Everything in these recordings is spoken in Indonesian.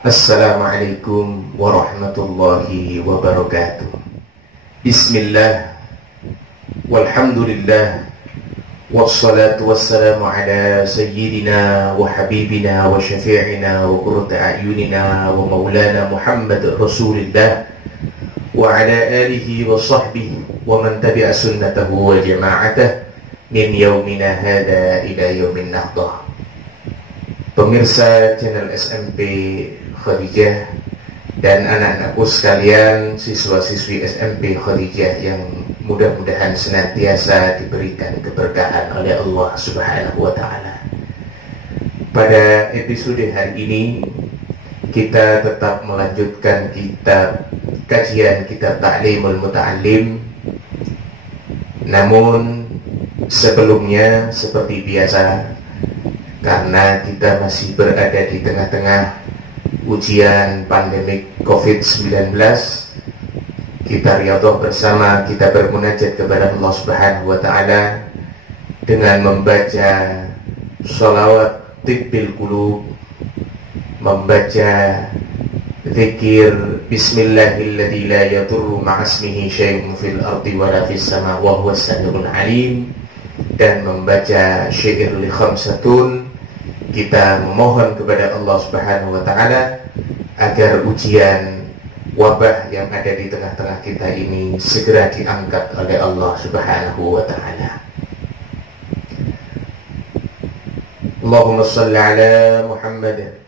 Assalamualaikum warahmatullahi wabarakatuh. Bismillah, walhamdulillah, wassalatu wassalamu ala sayyidina wa habibina wa syafi'ina wa qurrati a'yunina wa maulana Muhammad Rasulillah wa ala alihi wa sahbihi wa man tabi'a sunnatahu wa jama'atah min yaumina hada ila yaumin nahdah. Pemirsa channel SMP Khadijah dan anak-anakku sekalian, siswa-siswi SMP Khadijah yang mudah-mudahan senantiasa diberikan keberkahan oleh Allah Subhanahu wa Ta'ala. Pada episode hari ini kita tetap melanjutkan kajian kitab Ta'limul Muta'allim. Namun sebelumnya, seperti biasa, karena kita masih berada di tengah-tengah ujian pandemik COVID-19, kita riyadhah bersama, kita bermunajat kepada Allah Subhanahu wa Ta'ala dengan membaca sholawat tibbil qulub, membaca zikir bismillahilladzi la yadurru ma'asmihi syai'un fil ardi wa la fis sama wa huwas samiul alim, dan membaca syair li khamsatun. Kita memohon kepada Allah Subhanahu wa Ta'ala agar ujian wabah yang ada di tengah-tengah kita ini segera diangkat oleh Allah Subhanahu wa Ta'ala. Allahumma salli ala Muhammad.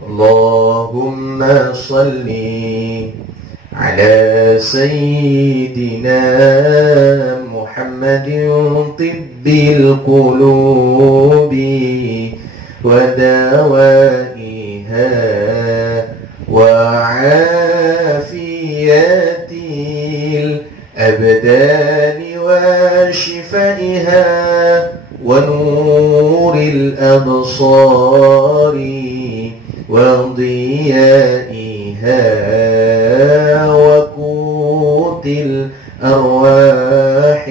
Allahumma salli ala sayyidina Muhammadin tibbil qulubi ودوائها وعافية الأبدان وشفائها ونور الأبصار وضيائها وقوت الأرواح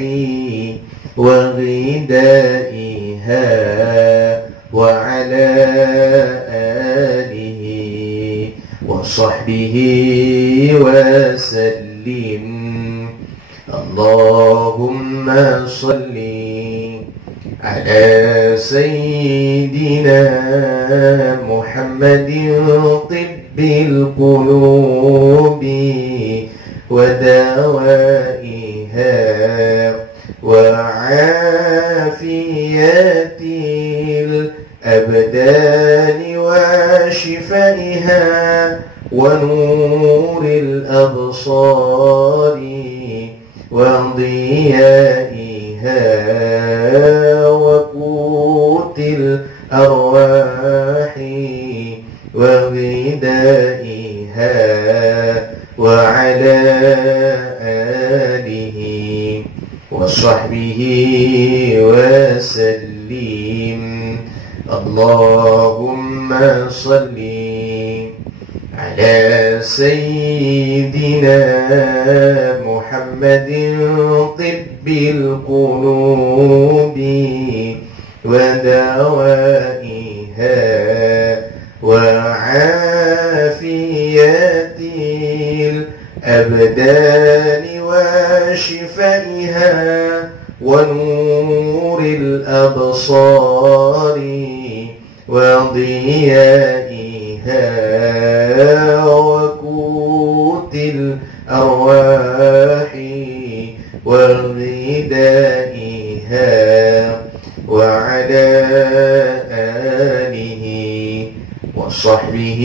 وغذائها وعلى آله وصحبه وسلم. اللهم صل على سيدنا محمد طب القلوب ودوائها وعافية الأبدان وشفائها ونور الأبصار وضيائها وقوت الأرواح وغذائها وعلى آله وصحبه وسلم. اللهم صل على سيدنا محمد طب القلوب ودوائها وعافية الأبدان وشفائها ونور الأبصار وضيائها وقوت الأرواح وغذائها وعلى آله وصحبه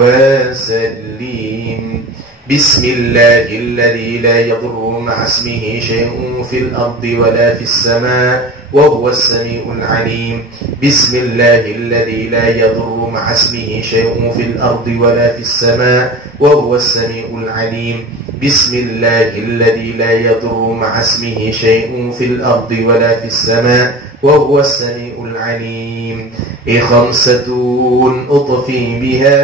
وسلم. بسم الله الذي لا يضر مع اسمه شيء في الأرض ولا في السماء وهو السميع العليم بسم الله الذي لا يضر مع اسمه شيء في الأرض ولا في السماء وهو السميع العليم بسم الله الذي لا يضر مع اسمه شيء في الأرض ولا في السماء وهو السميع العليم خمسة أطفي بها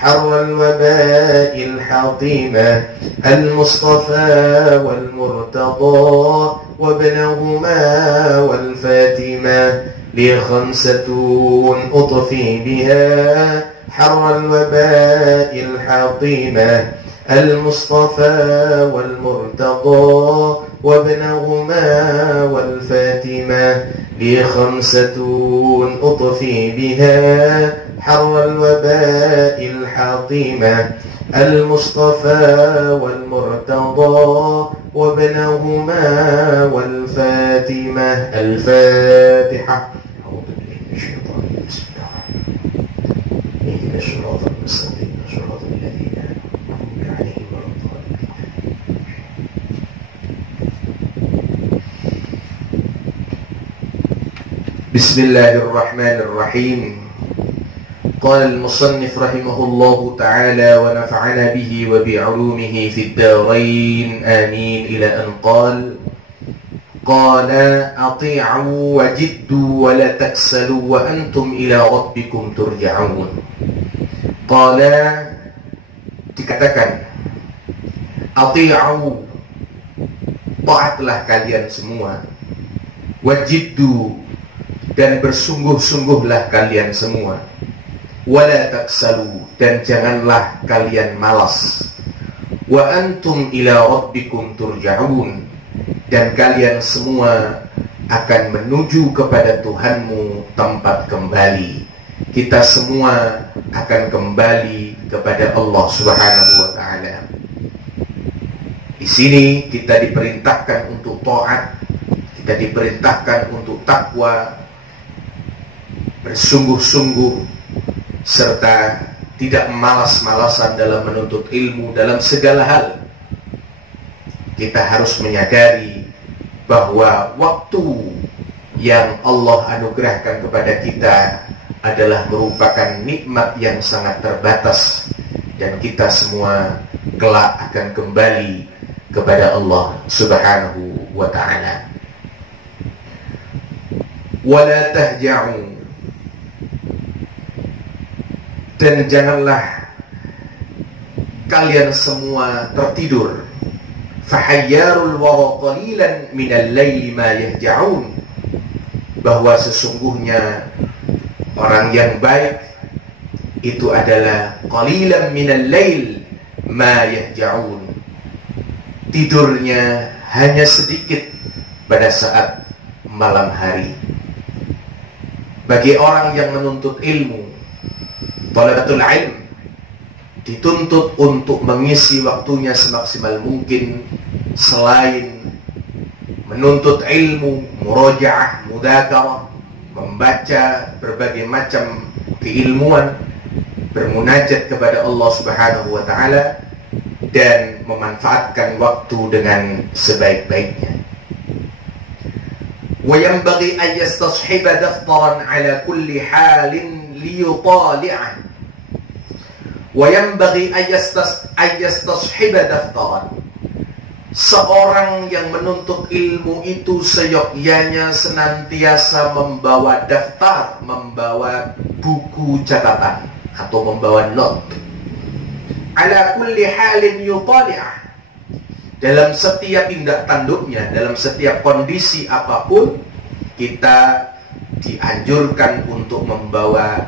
حر الوباء الحطيمة المصطفى والمرتضى وابنهما والفاتمة لخمسة أطفي بها حر الوباء الحطيمة المصطفى والمرتضى وابنهما والفاتمة لخمسة أطفي بها حر الوباء الحطيمة المصطفى والمرتضى وابنهما والفاتمة الفاتحة. أعوذ بالله من الشيطان بسم الله اهدنا الصراط المستقيم صراط الذين أنعمت عليهم غير المغضوب بسم الله الرحمن الرحيم. قال المصنف رحمه الله تعالى ونفعنا به وبعلومه في الدارين آمين إلى أن قال أطيعوا وجدوا ولا تكسلوا وأنتم إلى ربكم ترجعون. قال dikatakan ati'u, taatlah kalian semua, wajiddu, dan bersungguh-sungguhlah kalian semua, wala taksalu, dan janganlah kalian malas, wa antum ila rabbikum turja'un, dan kalian semua akan menuju kepada Tuhanmu tempat kembali. Kita semua akan kembali kepada Allah Subhanahu wa ta'ala. Di sini kita diperintahkan untuk taat, kita diperintahkan untuk takwa, bersungguh-sungguh, serta tidak malas-malasan dalam menuntut ilmu dalam segala hal. Kita harus menyadari bahwa waktu yang Allah anugerahkan kepada kita adalah merupakan nikmat yang sangat terbatas, dan kita semua kelak akan kembali kepada Allah Subhanahu wa ta'ala. Wala tahja'u, dan janganlah kalian semua tertidur. Fahayyarul wara qalilan minal laili ma yahja'un, bahwa sesungguhnya orang yang baik itu adalah qalilan minal lail ma yahja'un, tidurnya hanya sedikit pada saat malam hari. Bagi orang yang menuntut ilmu, thalabatul ilm, dituntut untuk mengisi waktunya semaksimal mungkin selain menuntut ilmu, murajaah, mudzakarah, membaca berbagai macam keilmuan, bermunajat kepada Allah Subhanahu wa ta'ala, dan memanfaatkan waktu dengan sebaik-baiknya. Wa yanbaghi an yastashiba daftaran ala kulli halin liyutali'ah. Wa yanbaghi an yastashiba daftaran. Seorang yang menuntut ilmu itu seyogyanya senantiasa membawa daftar, membawa buku catatan atau membawa not. Ala kulli halin yutali'ah, dalam setiap tindak tanduknya, dalam setiap kondisi apapun, kita dianjurkan untuk membawa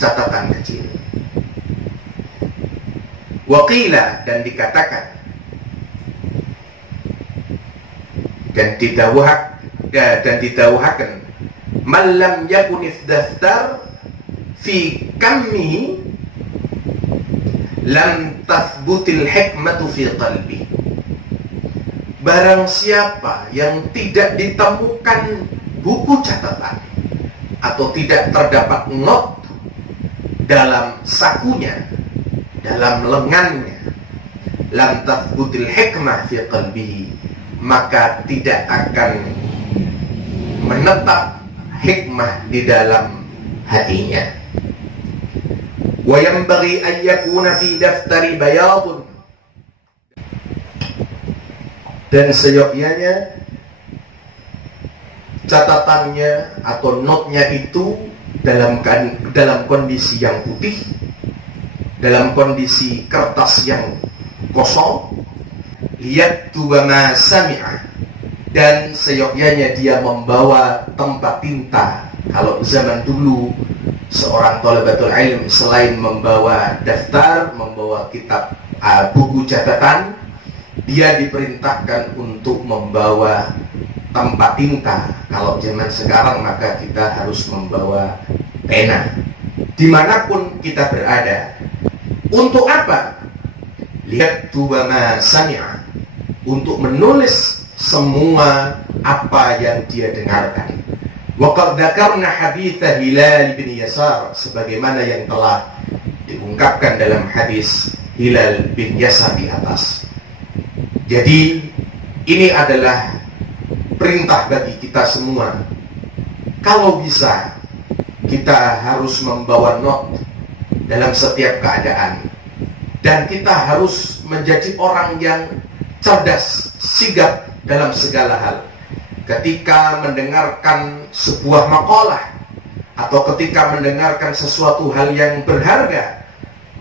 catatan kecil. Waqila, dan dikatakan, dan didawuhakan, man lam yakunif daftar fi kammihi lam tathbutil hikmatu fi qalbi. Barang siapa yang tidak ditemukan buku catatan atau tidak terdapat not dalam sakunya, dalam lengannya, lam tathbutil hikmah fi qalbihi, maka tidak akan menetap hikmah di dalam hatinya. Wa yanbaghi an yakuna fi daftari bayadun, dan seyogyanya catatannya atau notnya itu dalam kondisi yang putih, dalam kondisi kertas yang kosong. Yaktuba ma sami'a, dan seyogyanya dia membawa tempat tinta. Kalau zaman dulu seorang thalabatul ilm selain membawa daftar, membawa kitab, buku catatan, dia diperintahkan untuk membawa tempat tinta. Kalau zaman sekarang maka kita harus membawa pena dimanapun kita berada. Untuk apa? Yaktuba ma sami'a, untuk menulis semua apa yang dia dengarkan. Wa qad dzakarna hadits Hilal bin Yasar, sebagaimana yang telah diungkapkan dalam hadis Hilal bin Yasar di atas. Jadi ini adalah perintah bagi kita semua. Kalau bisa, kita harus membawa not dalam setiap keadaan, dan kita harus menjadi orang yang cerdas, sigap dalam segala hal. Ketika mendengarkan sebuah makalah atau ketika mendengarkan sesuatu hal yang berharga,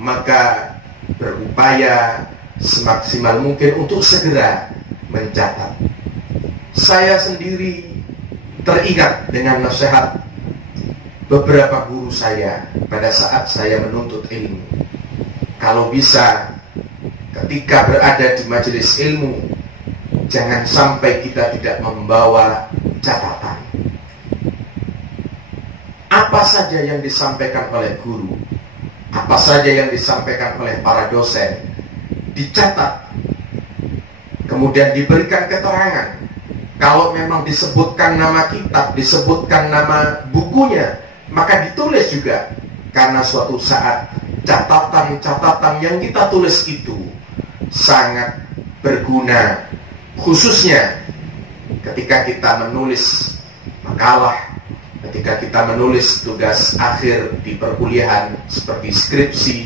maka berupaya semaksimal mungkin untuk segera mencatat. Saya sendiri teringat dengan nasihat beberapa guru saya pada saat saya menuntut ilmu. Kalau bisa, ketika berada di majelis ilmu, jangan sampai kita tidak membawa catatan. Apa saja yang disampaikan oleh guru, apa saja yang disampaikan oleh para dosen, dicatat, kemudian diberikan keterangan. Kalau memang disebutkan nama kitab, disebutkan nama bukunya, maka ditulis juga. Karena suatu saat catatan-catatan yang kita tulis itu sangat berguna, khususnya ketika kita menulis makalah, ketika kita menulis tugas akhir di perkuliahan seperti skripsi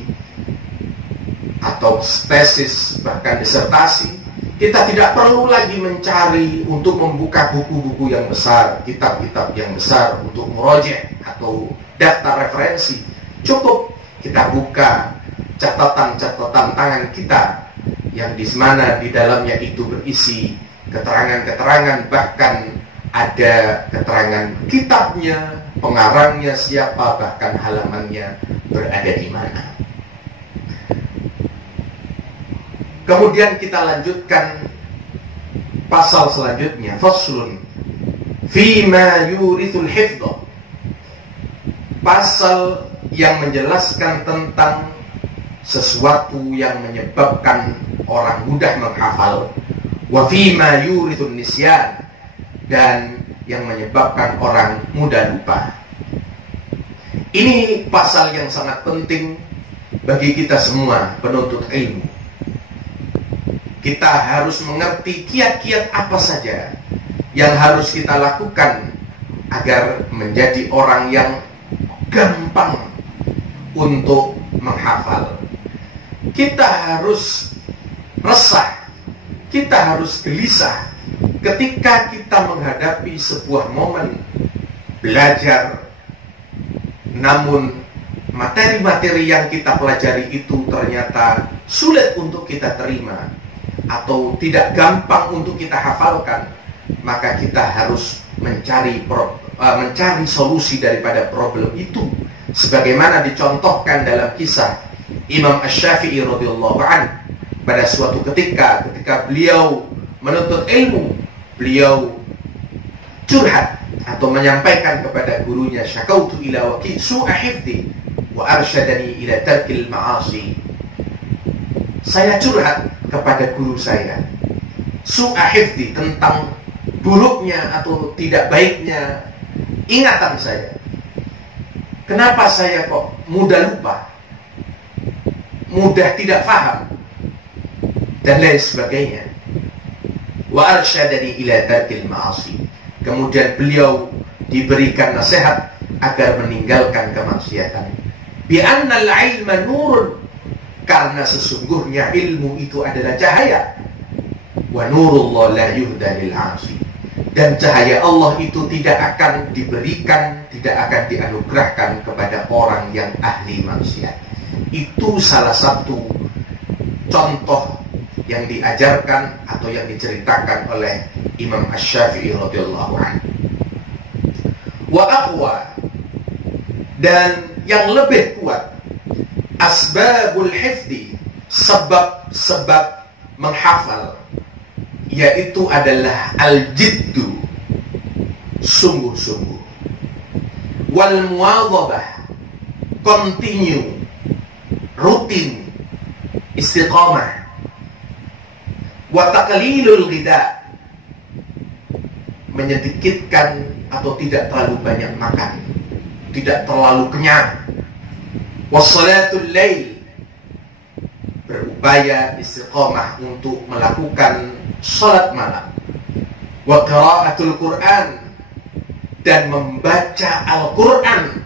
atau tesis, bahkan disertasi. Kita tidak perlu lagi mencari untuk membuka buku-buku yang besar, kitab-kitab yang besar untuk merojek atau daftar referensi. Cukup kita buka catatan-catatan tangan kita yang di mana di dalamnya itu berisi keterangan-keterangan, bahkan ada keterangan kitabnya, pengarangnya siapa, bahkan halamannya berada di mana. Kemudian kita lanjutkan pasal selanjutnya, faslun fima yurithul hifdh, pasal yang menjelaskan tentang sesuatu yang menyebabkan orang mudah menghafal, wa fima yurithun nisyan, dan yang menyebabkan orang mudah lupa. Ini pasal yang sangat penting bagi kita semua penuntut ilmu. Kita harus mengerti kiat-kiat apa saja yang harus kita lakukan agar menjadi orang yang gampang untuk menghafal. Kita harus resah, kita harus gelisah ketika kita menghadapi sebuah momen belajar, namun materi-materi yang kita pelajari itu ternyata sulit untuk kita terima atau tidak gampang untuk kita hafalkan. Maka kita harus mencari solusi daripada problem itu, sebagaimana dicontohkan dalam kisah Imam Asy-Syafi'i radhiyallahu anhu. Pada suatu ketika beliau menuntut ilmu, beliau curhat atau menyampaikan kepada gurunya, syakautu ila waki su'a hifdhi wa arsyadani ila tarkil ma'asi. Saya curhat kepada guru saya su'a hifdhi, tentang buruknya atau tidak baiknya ingatan saya. Kenapa saya kok mudah lupa, mudah tidak paham, dan lain sebagainya. Wa arsyadani ila tarkil ma'asi, kemudian beliau diberikan nasihat agar meninggalkan kemaksiatan. Bi annal ilma nurun, karena sesungguhnya ilmu itu adalah cahaya. Wa nurullah la yuhda lil 'asi, dan cahaya Allah itu tidak akan diberikan, tidak akan dianugerahkan kepada orang yang ahli maksiat. Itu salah satu contoh yang diajarkan atau yang diceritakan oleh Imam Asy-Syafi'i radhiyallahu anhu. Wa aqwa, dan yang lebih kuat, asbabul hifdi, sebab-sebab menghafal, yaitu adalah al-jiddu, sungguh-sungguh, wal muwadhabah, continue, rutin, istiqamah, wa taqlilul ghida, menyedikitkan atau tidak terlalu banyak makan, tidak terlalu kenyang, wassalatul lail, berupaya istiqamah untuk melakukan salat malam, wa qiraatul Quran, dan membaca Al-Quran,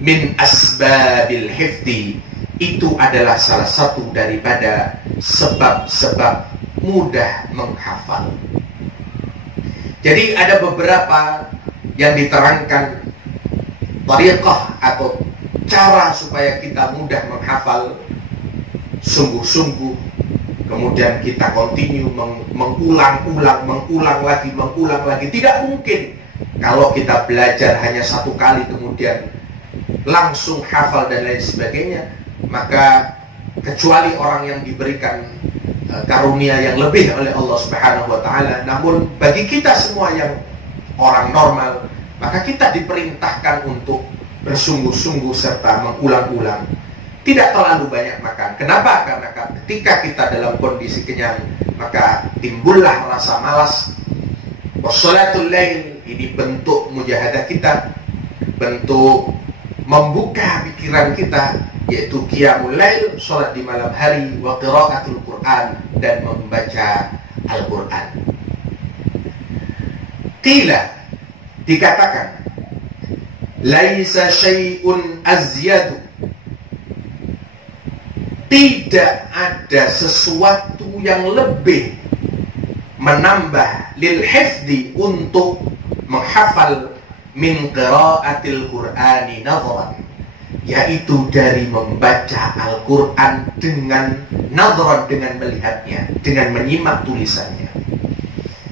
min asbabil hifdi, itu adalah salah satu daripada sebab-sebab mudah menghafal. Jadi ada beberapa yang diterangkan tariqah atau cara supaya kita mudah menghafal sungguh-sungguh, kemudian kita continue mengulang lagi. Tidak mungkin kalau kita belajar hanya satu kali kemudian langsung hafal dan lain sebagainya. Maka kecuali orang yang diberikan karunia yang lebih oleh Allah Subhanahu wa taala. Namun bagi kita semua yang orang normal, maka kita diperintahkan untuk bersungguh-sungguh serta mengulang-ulang. Tidak terlalu banyak makan. Kenapa? Karena ketika kita dalam kondisi kenyang, maka timbullah rasa malas. Wassalatul lail, ini bentuk mujahadah kita, bentuk membuka pikiran kita, yaitu qiyamul lail, salat di malam hari, wa qiraatul Quran, dan membaca Al-Quran. Qila, dikatakan, laisa syai'un azyadu, tidak ada sesuatu yang lebih menambah lil hifdi, untuk menghafal, min qiraatil Qur'ani nadhran, yaitu dari membaca Al-Quran dengan nadhran, dengan melihatnya, dengan menyimak tulisannya.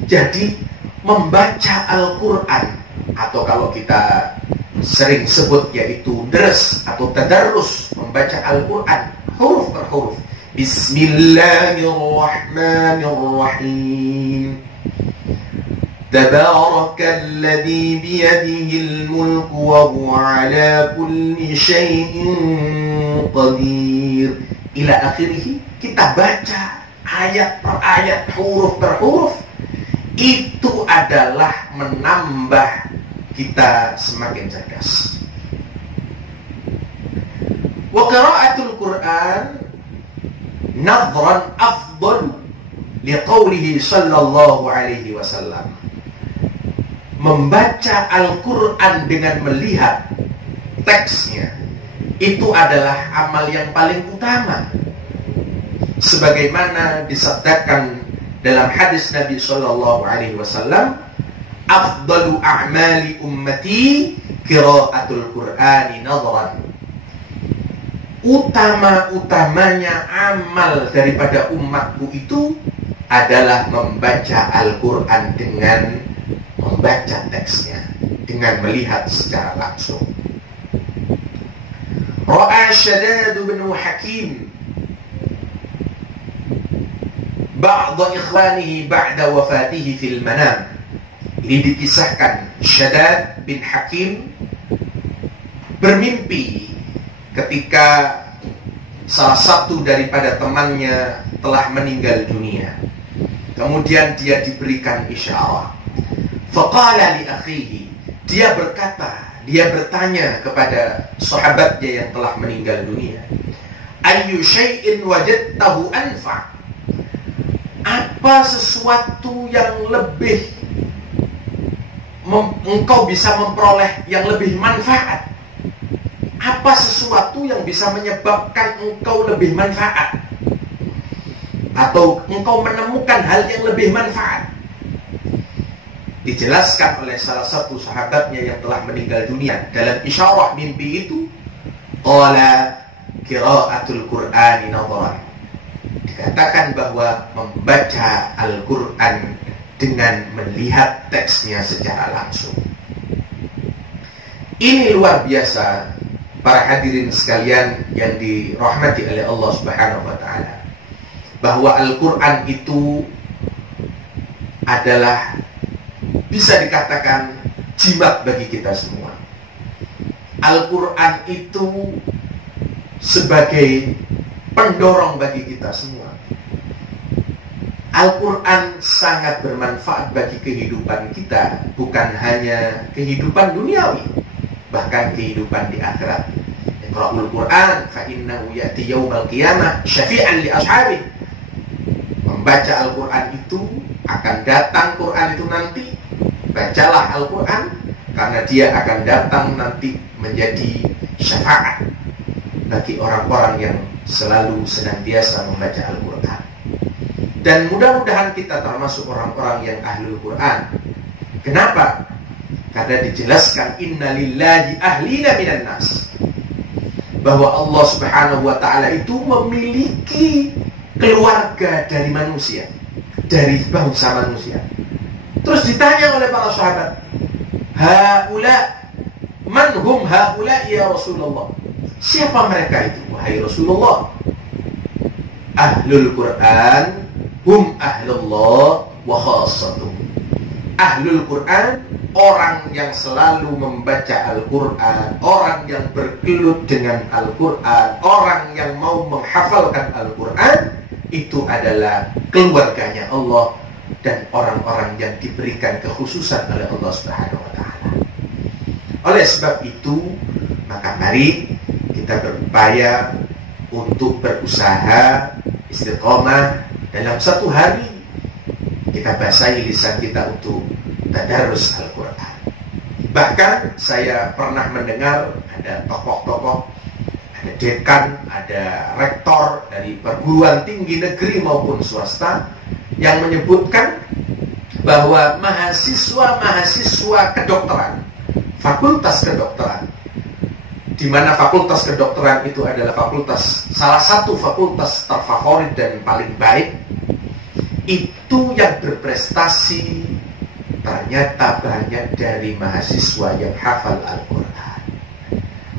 Jadi membaca Al-Quran, atau kalau kita sering sebut yaitu ders atau tadarrus, membaca Al-Quran huruf per huruf. Bismillahirrahmanirrahim. Tabarakalladzi biyadihil mulku wa huwa ala kulli syai'in qadir. Ila akhirih. Kita baca ayat per ayat, huruf per huruf. Itu adalah menambah kita semakin cerdas. Wa qiraatul Quran nadhran afdal, liqaulihi sallallahu alaihi wasallam. Membaca Al-Quran dengan melihat teksnya, itu adalah amal yang paling utama, sebagaimana disabdakan dalam hadis Nabi sallallahu alaihi wasallam, afdalu a'mali ummati qiraatul Qur'ani nadhran. Utama-utamanya amal daripada umatku itu adalah membaca Al-Quran dengan membaca teksnya, dengan melihat secara langsung. Ra'a Shaddad bin Hakim ba'da ikhwanihi ba'da wafatihi fil manam. Ini dikisahkan, Shaddad bin Hakim bermimpi ketika salah satu daripada temannya telah meninggal dunia. Kemudian dia diberikan isyarat. Faqala li akhihi, dia berkata, dia bertanya kepada sahabatnya yang telah meninggal dunia, ayyu syai'in wajadtahu anfa', apa sesuatu yang lebih engkau bisa memperoleh yang lebih manfaat? Apa sesuatu yang bisa menyebabkan engkau lebih manfaat? Atau engkau menemukan hal yang lebih manfaat? Dijelaskan oleh salah satu sahabatnya yang telah meninggal dunia dalam isyarah mimpi itu, qala qira'atul Qur'ani nadharan. Dikatakan bahwa membaca Al-Quran dengan melihat teksnya secara langsung. Ini luar biasa, para hadirin sekalian yang dirahmati oleh Allah Subhanahu wa taala, bahwa Al-Quran itu adalah bisa dikatakan jimat bagi kita semua. Al-Quran itu sebagai pendorong bagi kita semua. Al-Quran sangat bermanfaat bagi kehidupan kita, bukan hanya kehidupan duniawi, bahkan kehidupan di akhirat. Iqra'ul Quran fa innahu ya'ti yaumal qiyamah syafi'an li ashabi. Membaca Al-Quran itu akan datang, Quran itu nanti. Bacalah Al-Quran karena dia akan datang nanti menjadi syafaat bagi orang-orang yang selalu senantiasa membaca Al-Quran. Dan mudah-mudahan kita termasuk orang-orang yang ahlul Quran. Kenapa? Karena dijelaskan inna lillahi ahlina minan nas, bahwa Allah Subhanahu wa ta'ala itu memiliki keluarga dari manusia, dari bangsa manusia. Terus ditanya oleh para sahabat, haula man hum haula ya Rasulullah? Siapa mereka itu wahai Rasulullah? Ahlul Quran hum ahlullah wa khassatuh. Ahlul Quran, orang yang selalu membaca Al-Quran, orang yang bergelut dengan Al-Quran, orang yang mau menghafalkan Al-Quran, itu adalah keluarganya Allah dan orang-orang yang diberikan kekhususan oleh Allah Subhanahu wa ta'ala. Oleh sebab itu, maka mari kita berupaya untuk berusaha istiqomah dalam satu hari kita basahi lisan kita untuk tadarus Al-Quran. Bahkan saya pernah mendengar ada tokoh-tokoh, ada dekan, ada rektor dari perguruan tinggi negeri maupun swasta yang menyebutkan bahwa mahasiswa kedokteran, fakultas kedokteran, di mana fakultas kedokteran itu adalah salah satu fakultas terfavorit dan paling baik, itu yang berprestasi ternyata banyak dari mahasiswa yang hafal Al-Quran.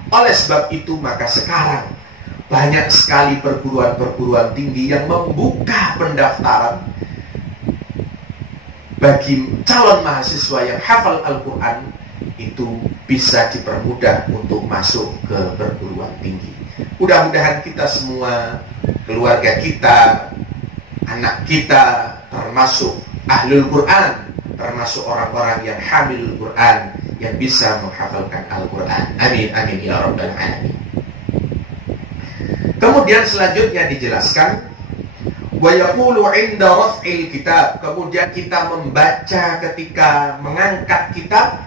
Oleh sebab itu maka sekarang banyak sekali perguruan-perguruan tinggi yang membuka pendaftaran bagi calon mahasiswa yang hafal Al-Quran, itu bisa dipermudah untuk masuk ke perguruan tinggi. Mudah-mudahan kita semua, keluarga kita, anak kita termasuk ahlul Quran, termasuk orang-orang yang hamil Quran, yang bisa menghafalkan Al-Quran. Amin, amin ya rabbal alamin. Kemudian selanjutnya dijelaskan, wa yaqulu 'inda raf'il kitab. Kemudian kita membaca ketika mengangkat kitab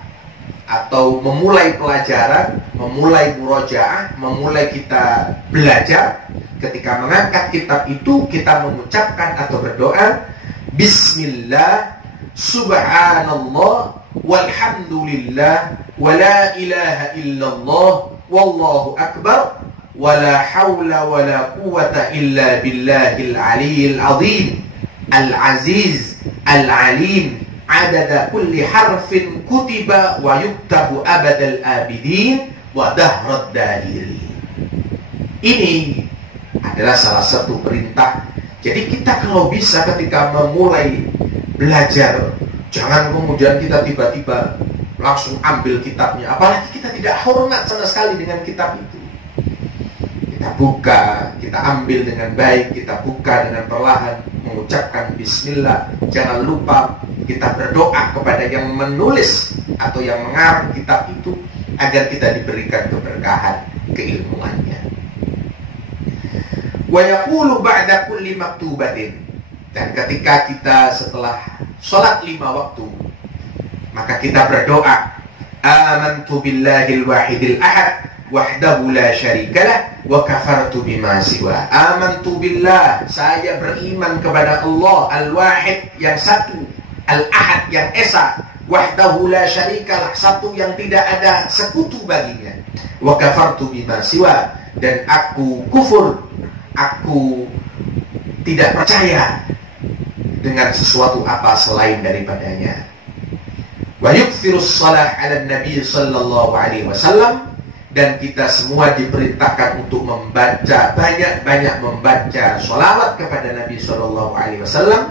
atau memulai pelajaran, memulai murojaah, memulai kita belajar. Ketika mengangkat kitab itu kita mengucapkan atau berdoa, Bismillah, Subhanallah, walhamdulillah, wa la ilaha illallah, wallahu akbar, wa la hawla wa la quwwata illa billahil aliyyil azim, al-aziz, al-alim, adada kulli harfin kutiba wa yuktabu abadal abidin wa dahrad dahiri. Ini adalah salah satu perintah. Jadi kita kalau bisa ketika memulai belajar, jangan kemudian kita tiba-tiba langsung ambil kitabnya, apalagi kita tidak hormat sama sekali dengan kitab itu. Kita buka, kita ambil dengan baik, kita buka dengan perlahan, mengucapkan bismillah. Jangan lupa kita berdoa kepada yang menulis atau yang mengarang kitab itu agar kita diberikan keberkahan keilmuannya. Wa yaqulu ba'da kulli maktubatin. Dan ketika kita setelah sholat 5 waktu, Maka kita berdoa, amantu billahil wahidil ahad wahdahu la syarikalah wa kafartu bima siwa. Amantu billah, saya beriman kepada Allah al-wahid yang satu, al-ahad yang esa, wahdahu la syarikalah, satu yang tidak ada sekutu baginya, wa kafartu bima siwa, dan aku kufur, aku tidak percaya dengan sesuatu apa selain daripadanya. Wa yukthirus shalah 'ala Nabi sallallahu alaihi wasallam, dan kita semua diperintahkan untuk membaca, banyak-banyak membaca sholawat kepada Nabi sallallahu alaihi wasallam.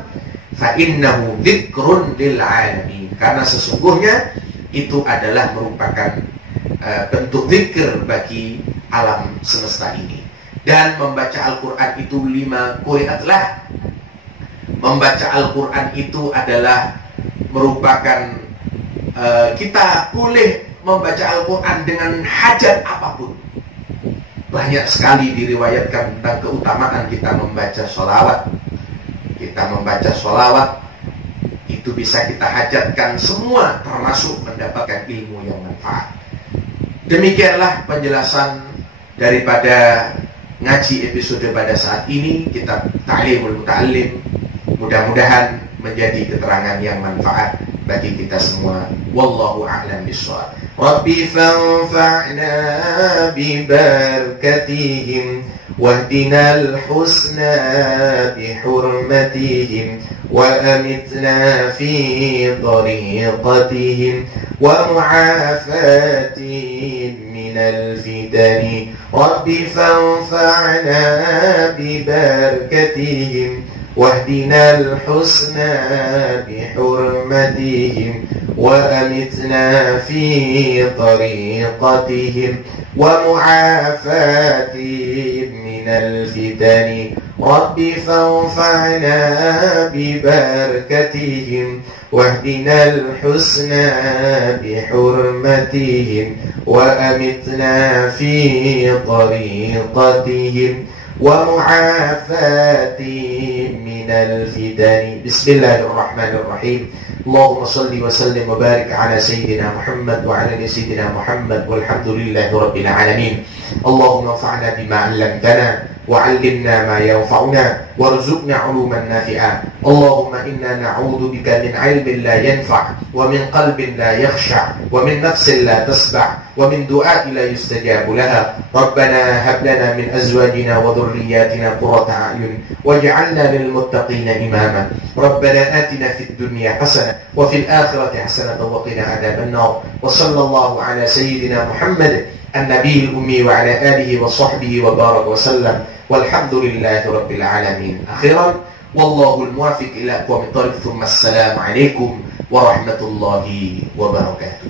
Fa innahu dzikrun lil alamin, karena sesungguhnya itu adalah merupakan bentuk zikir bagi alam semesta ini. Dan membaca Al-Quran itu 5 qiraatlah. Membaca Al-Quran itu adalah merupakan kita boleh membaca Al-Quran dengan hajat apapun. Banyak sekali diriwayatkan tentang keutamaan kita membaca sholawat. Kita membaca sholawat itu bisa kita hajatkan semua, termasuk mendapatkan ilmu yang manfaat. Demikianlah penjelasan daripada ngaji episode pada saat ini, kitab Ta'limul Muta'allim. Mudah-mudahan menjadi keterangan yang manfaat bagi kita semua. Wallahu a'lam bishawab. Rabbi fanfa'na bi barakatihim wahdinal husna bi hurmatihim wa amitna fi tariqatihim wa mu'afatihim minal fitani. Rabbi fanfa'na bi barakatihim واهدنا الحسنى بحرمتهم وأمتنا في طريقتهم ومعافاتهم من الفتن رب فانفعنا ببركتهم واهدنا الحسنى بحرمتهم وأمتنا في طريقتهم ومعافاتهم من الفتن. بسم الله الرحمن الرحيم. اللهم صل وسلم وبارك على سيدنا محمد وعلى ال سيدنا محمد والحمد لله رب العالمين. اللهم انفعنا بما علمتنا وعلمنا ما ينفعنا وارزقنا علوما نافعا. اللهم إنا نعوذ بك من علم لا ينفع ومن قلب لا يخشع ومن نفس لا تشبع ومن دعاء لا يستجاب لها. ربنا هب لنا من أزواجنا وذرياتنا قرة أعين واجعلنا للمتقين إماما. ربنا آتنا في الدنيا حسنة وفي الآخرة حسنة وقنا عذاب النار. وصلى الله على سيدنا محمد النبي الأمي وعلى آله وصحبه وبارك وسلم والحمد لله رب العالمين. أخيرا والله الموافق إلى أقوم الطريق، ثم السلام عليكم ورحمة الله وبركاته.